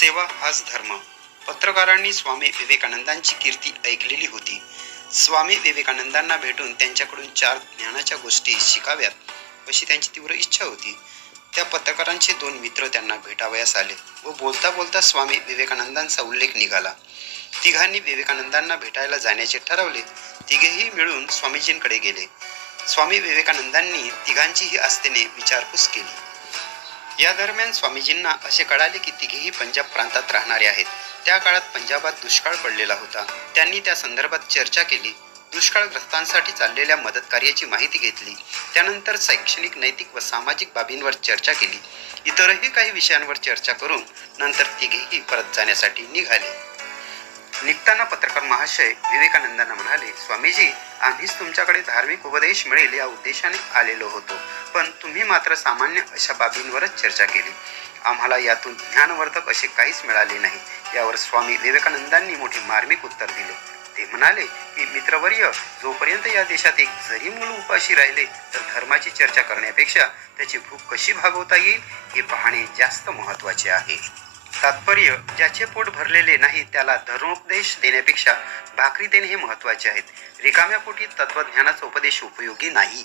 सेवा हाच धर्म. पत्रकारांनी स्वामी विवेकानंदांची कीर्ती ऐकलेली होती. स्वामी विवेकानंदांना भेटून त्यांच्याकडून चार ज्ञानाच्या गोष्टी शिकाव्यात अशी त्यांची तीव्र इच्छा होती. त्या पत्रकारांचे दोन मित्र त्यांना भेटावयास आले व बोलता बोलता स्वामी विवेकानंदांचा उल्लेख निघाला. तिघांनी विवेकानंदांना भेटायला जाण्याचे ठरवले. तिघेही मिळून स्वामीजींकडे गेले. स्वामी विवेकानंदांनी तिघांचीही आस्थेने विचारपूस केली. या दरम्यान स्वामीजींना असे कळाले की तिघेही पंजाब प्रांतात राहणारे आहेत. त्या काळात पंजाबात दुष्काळ पडलेला होता. त्यांनी त्या संदर्भात चर्चा केली. दुष्काळग्रस्तांसाठी चाललेल्या मदत कार्याची माहिती घेतली. त्यानंतर शैक्षणिक नैतिक व सामाजिक बाबींवर चर्चा केली. इतरही काही विषयांवर चर्चा करून नंतर तिघेही परत जाण्यासाठी निघाले. निघताना पत्रकार महाशय विवेकानंदांना म्हणाले स्वामीजी आम्हीच तुमच्याकडे धार्मिक उपदेश मिळेल या उद्देशाने आलेलो होतो. पण तुम्ही मात्र सामान्य अशा बाबींवरच चर्चा केली. आम्हाला यातून ज्ञानवर्धक असे काहीच मिळाले नाही. यावर स्वामी विवेकानंदांनी मोठे मार्मिक उत्तर दिले. ते म्हणाले की मित्रवर्य जोपर्यंत या देशात एक जरी मूल उपाशी राहिले तर धर्माची चर्चा करण्यापेक्षा त्याची भूक कशी भागवता येईल हे पाहणे जास्त महत्त्वाचे आहे. तात्पर्य ज्याचे पोट भरलेले नाही त्याला धर्मोपदेश देण्यापेक्षा भाकरी देणे हे महत्त्वाचे आहेत. रिकाम्या पोटी तत्वज्ञानाचा उपदेश उपयोगी नाही.